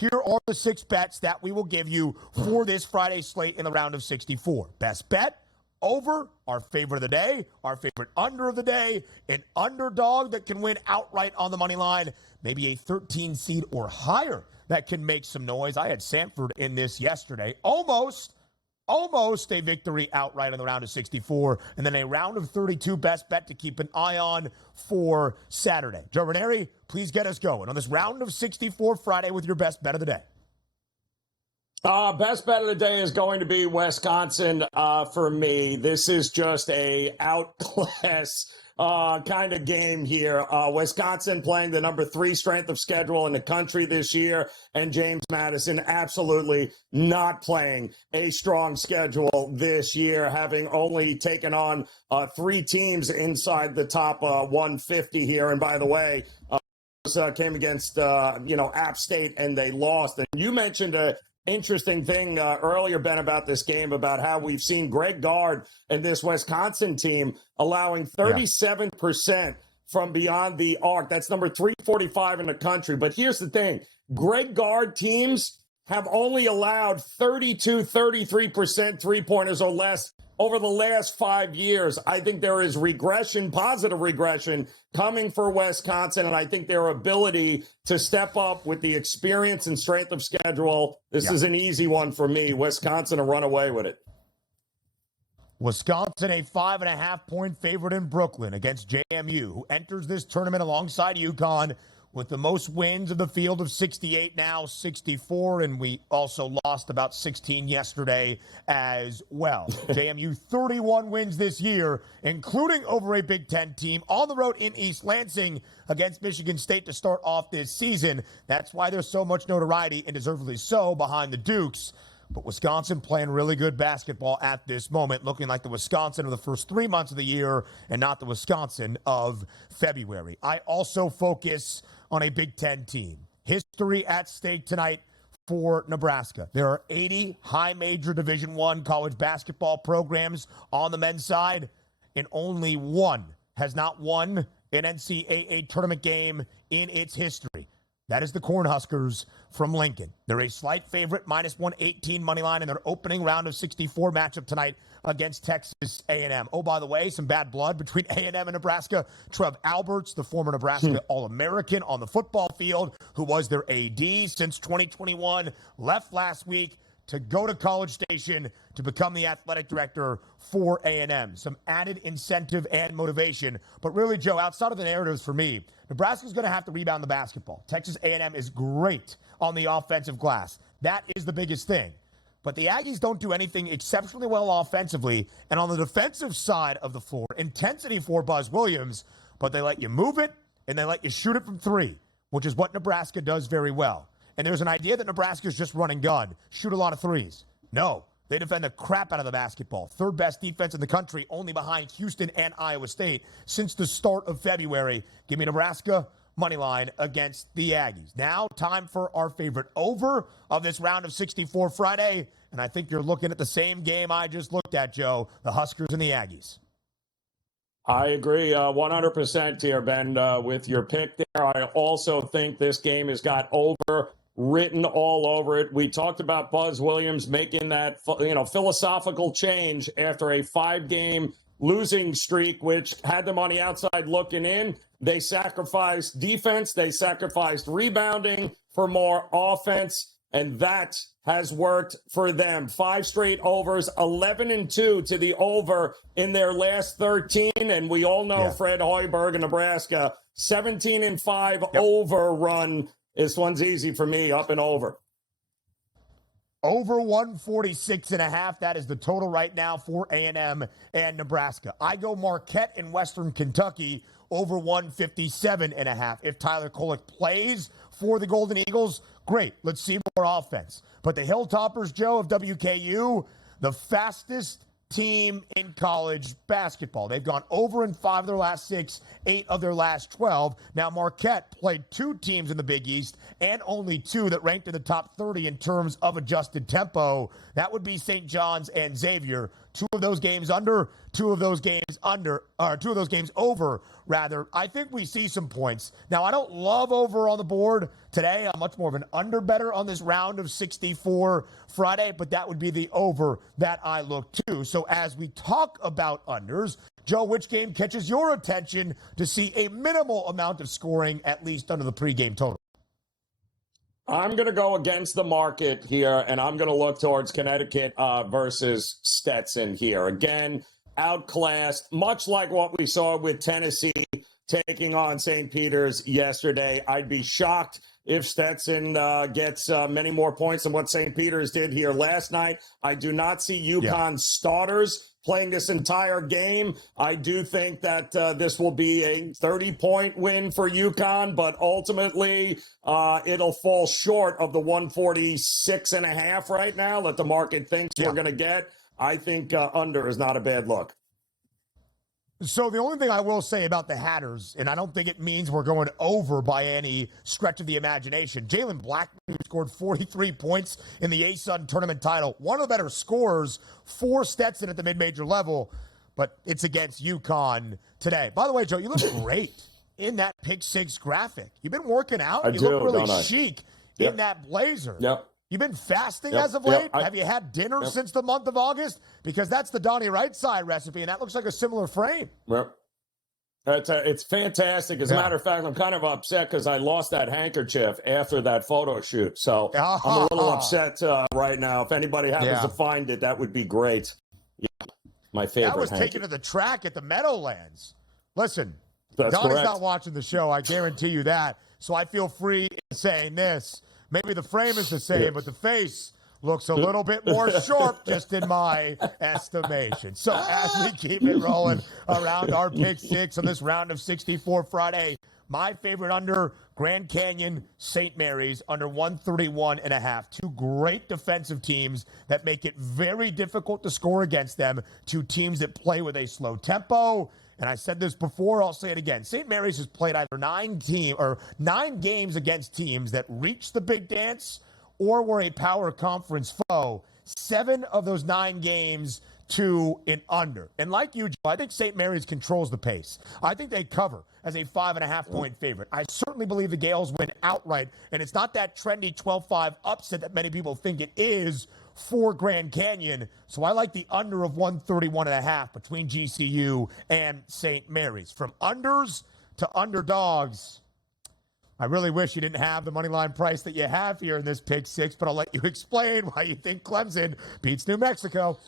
here are the 6 bets that we will give you for this Friday slate in the round of 64. Best bet, over, our favorite of the day, our favorite under of the day, an underdog that can win outright on the money line, maybe a 13 seed or higher that can make some noise. I had Sanford in this yesterday. Almost a victory outright in the round of 64, and then a round of 32 best bet to keep an eye on for Saturday. Joe Ranieri, please get us going on this round of 64 Friday with your best bet of the day. Best bet of the day is going to be Wisconsin for me. This is just a outclass kind of game here. Wisconsin playing the number 3 strength of schedule in the country this year, and James Madison absolutely not playing a strong schedule this year, having only taken on 3 teams inside the top 150 here. And by the way, came against App State and they lost. And you mentioned a interesting thing earlier, Ben, about this game, about how we've seen Greg Gard and this Wisconsin team allowing 37% from beyond the arc. That's number 345 in the country. But here's the thing. Greg Gard teams have only allowed 33% three-pointers or less over the last 5 years. I think there is regression, positive regression, coming for Wisconsin, and I think their ability to step up with the experience and strength of schedule, this is an easy one for me. Wisconsin to run away with it. Wisconsin, a 5.5-point favorite in Brooklyn against JMU, who enters this tournament alongside UConn with the most wins of the field of 68, now 64, and we also lost about 16 yesterday as well. JMU 31 wins this year, including over a Big Ten team on the road in East Lansing against Michigan State to start off this season. That's why there's so much notoriety, and deservedly so, behind the Dukes. But Wisconsin playing really good basketball at this moment, looking like the Wisconsin of the first 3 months of the year and not the Wisconsin of February. I also focus on a Big Ten team. History at stake tonight for Nebraska. There are 80 high major Division I college basketball programs on the men's side, and only one has not won an NCAA tournament game in its history. That is the Cornhuskers from Lincoln. They're a slight favorite, minus 118 money line in their opening round of 64 matchup tonight against Texas A&M. Oh, by the way, some bad blood between A&M and Nebraska. Trev Alberts, the former Nebraska All-American on the football field, who was their AD since 2021, left last week to go to College Station to become the athletic director for A&M. Some added incentive and motivation. But really, Joe, outside of the narratives for me, Nebraska's going to have to rebound the basketball. Texas A&M is great on the offensive glass. That is the biggest thing. But the Aggies don't do anything exceptionally well offensively. And on the defensive side of the floor, intensity for Buzz Williams, but they let you move it and they let you shoot it from 3, which is what Nebraska does very well. And there's an idea that Nebraska's just run and gun, shoot a lot of 3s. No, they defend the crap out of the basketball. 3rd best defense in the country, only behind Houston and Iowa State since the start of February. Give me Nebraska money line against the Aggies. Now, time for our favorite over of this round of 64 Friday. And I think you're looking at the same game I just looked at, Joe, the Huskers and the Aggies. I agree 100% here, Ben, with your pick there. I also think this game has got over written all over it. We talked about Buzz Williams making that, philosophical change after a 5-game losing streak, which had them on the outside looking in. They sacrificed defense. They sacrificed rebounding for more offense, and that has worked for them. 5 straight overs, 11-2 to the over in their last 13, and we all know Fred Hoiberg in Nebraska, 17-5 over run. This one's easy for me, up and over. Over 146.5. That is the total right now for A&M and Nebraska. I go Marquette in Western Kentucky over 157.5. If Tyler Kolek plays for the Golden Eagles, great. Let's see more offense. But the Hilltoppers, Joe, of WKU, the fastest team in college basketball. They've gone over in 5 of their last 6, 8 of their last 12. Now, Marquette played 2 teams in the Big East and only 2 that ranked in the top 30 in terms of adjusted tempo. That would be St. John's and Xavier, two of those games under, two of those games over, rather. I think we see some points. Now, I don't love over on the board today. I'm much more of an under better on this round of 64 Friday, but that would be the over that I look to. So as we talk about unders, Joe, which game catches your attention to see a minimal amount of scoring, at least under the pregame total? I'm going to go against the market here, and I'm going to look towards Connecticut versus Stetson here. Again, outclassed, much like what we saw with Tennessee taking on St. Peter's yesterday. I'd be shocked if Stetson gets many more points than what St. Peter's did here last night. I do not see UConn starters playing this entire game. I do think that this will be a 30-point win for UConn, but ultimately it'll fall short of the 146.5 right now that the market thinks we're going to get. I think under is not a bad look. So the only thing I will say about the Hatters, and I don't think it means we're going over by any stretch of the imagination, Jalen Blackman scored 43 points in the ASUN tournament title. One of the better scorers for Stetson at the mid-major level, but it's against UConn today. By the way, Joe, you look great in that pick six graphic. You've been working out. You look really chic in that blazer. Yep. You've been fasting as of late? Have you had dinner since the month of August? Because that's the Donnie Right side recipe, and that looks like a similar frame. Yep. It's fantastic. As a matter of fact, I'm kind of upset because I lost that handkerchief after that photo shoot. So I'm a little upset right now. If anybody happens to find it, that would be great. Yeah, my favorite. That was taken to the track at the Meadowlands. Listen, That's Donnie's correct. not watching the show. I guarantee you that. So I feel free in saying this. Maybe the frame is the same, but the face looks a little bit more sharp, just in my estimation. So as we keep it rolling around our pick six on this round of 64 Friday, my favorite under, Grand Canyon, St. Mary's, under 131.5. Two great defensive teams that make it very difficult to score against them. Two teams that play with a slow tempo. And I said this before, I'll say it again. St. Mary's has played either 9 games against teams that reached the big dance or were a power conference foe. 7 of those 9 games to an under. And like you, Joe, I think St. Mary's controls the pace. I think they cover as a 5.5-point favorite. I certainly believe the Gales win outright, and it's not that trendy 12-5 upset that many people think it is for Grand Canyon. So I like the under of 131.5 between GCU and St. Mary's. From unders to underdogs, I really wish you didn't have the money line price that you have here in this pick six, but I'll let you explain why you think Clemson beats New Mexico.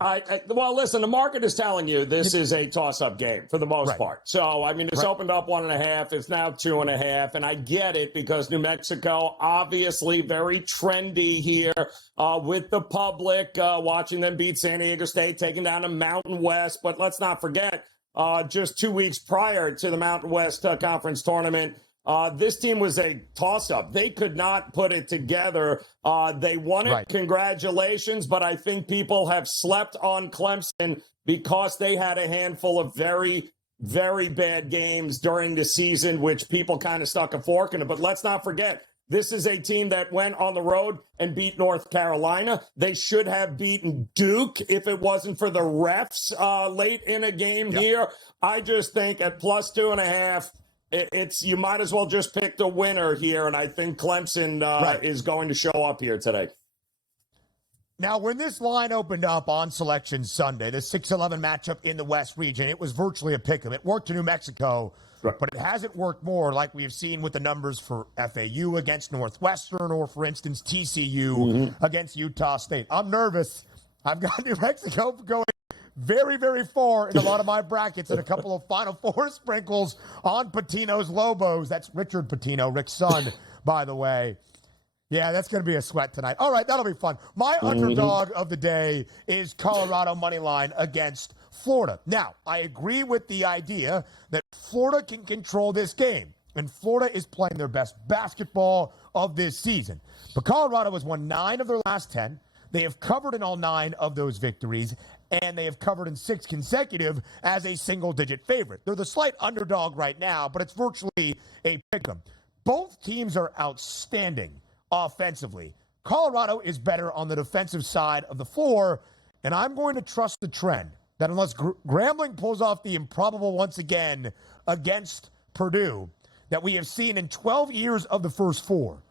Well, listen, the market is telling you this is a toss-up game for the most part. So, I mean, it's opened up 1.5. It's now 2.5. And I get it because New Mexico, obviously very trendy here with the public, watching them beat San Diego State, taking down the Mountain West. But let's not forget, just 2 weeks prior to the Mountain West Conference Tournament, this team was a toss-up. They could not put it together. They won it. Congratulations. But I think people have slept on Clemson because they had a handful of very, very bad games during the season, which people kind of stuck a fork in it. But let's not forget, this is a team that went on the road and beat North Carolina. They should have beaten Duke if it wasn't for the refs late in a game here. I just think at plus 2.5, it's you might as well just pick the winner here, and I think Clemson is going to show up here today. Now, when this line opened up on Selection Sunday, the 6-11 matchup in the West region, it was virtually a pick 'em. It worked to New Mexico, but it hasn't worked more like we've seen with the numbers for FAU against Northwestern or, for instance, TCU against Utah State. I'm nervous. I've got New Mexico going very, very far in a lot of my brackets and a couple of Final Four sprinkles on Patino's Lobos. That's Richard Patino, Rick's son, by the way. Yeah, that's going to be a sweat tonight. All right, that'll be fun. My underdog of the day is Colorado moneyline against Florida. Now, I agree with the idea that Florida can control this game, and Florida is playing their best basketball of this season. But Colorado has won 9 of their last 10. They have covered in all 9 of those victories, and they have covered in 6 consecutive as a single-digit favorite. They're the slight underdog right now, but it's virtually a pick-em. Both teams are outstanding offensively. Colorado is better on the defensive side of the floor, And I'm going to trust the trend that unless Grambling pulls off the improbable once again against Purdue, that we have seen in 12 years of the first four,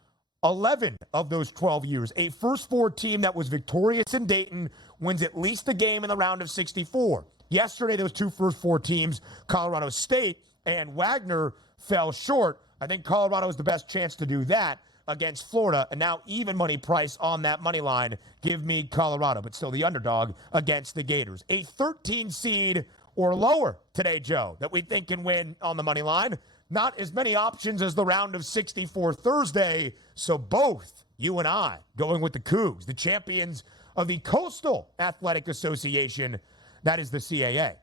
11 of those 12 years, a first four team that was victorious in Dayton wins at least a game in the round of 64. Yesterday, those two first four teams, Colorado State and Wagner, fell short. I think Colorado has the best chance to do that against Florida, and now even money price on that money line. Give me Colorado, but still the underdog against the Gators. A 13 seed or lower today, Joe, that we think can win on the money line. Not as many options as the round of 64 Thursday, so both you and I going with the Cougs, the champions of the Coastal Athletic Association, that is the CAA.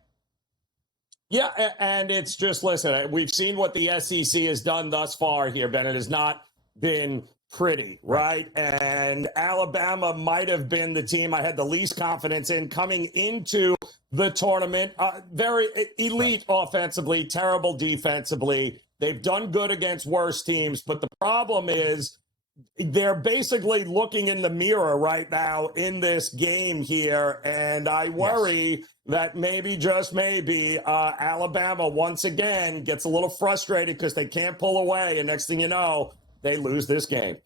Yeah, and it's just, listen, we've seen what the SEC has done thus far here, Ben. It has not been pretty, right? And Alabama might have been the team I had the least confidence in coming into the tournament. Very elite offensively, terrible defensively. They've done good against worse teams, but the problem is they're basically looking in the mirror right now in this game here, and I worry that maybe, just maybe, Alabama once again gets a little frustrated because they can't pull away, and next thing you know, they lose this game.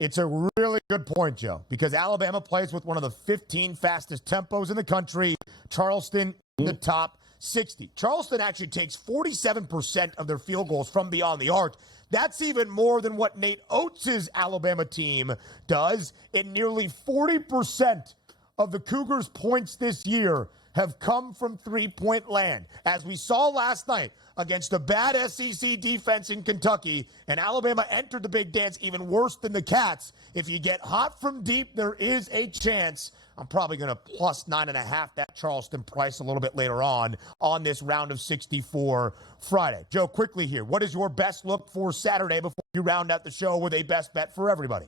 It's a really good point, Joe, because Alabama plays with one of the 15 fastest tempos in the country. Charleston in the top 60. Charleston actually takes 47% of their field goals from beyond the arc. That's even more than what Nate Oates' Alabama team does. And nearly 40% of the Cougars' points this year have come from three-point land. As we saw last night against a bad SEC defense in Kentucky, and Alabama entered the big dance even worse than the Cats. If you get hot from deep, there is a chance. I'm probably going to plus 9.5 that Charleston price a little bit later on this round of 64 Friday. Joe, quickly here, what is your best look for Saturday before you round out the show with a best bet for everybody?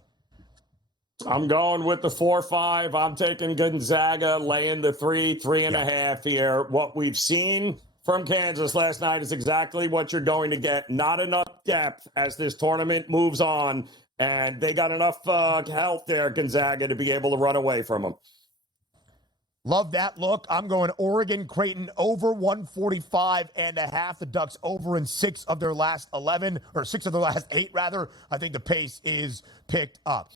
I'm going with the 4-5. I'm taking Gonzaga, laying the 3.5 here. What we've seen from Kansas last night is exactly what you're going to get. Not enough depth as this tournament moves on, and they got enough health there, Gonzaga, to be able to run away from them. Love that look. I'm going Oregon Creighton over 145.5. The Ducks over in 6 of their last 8 rather. I think the pace is picked up.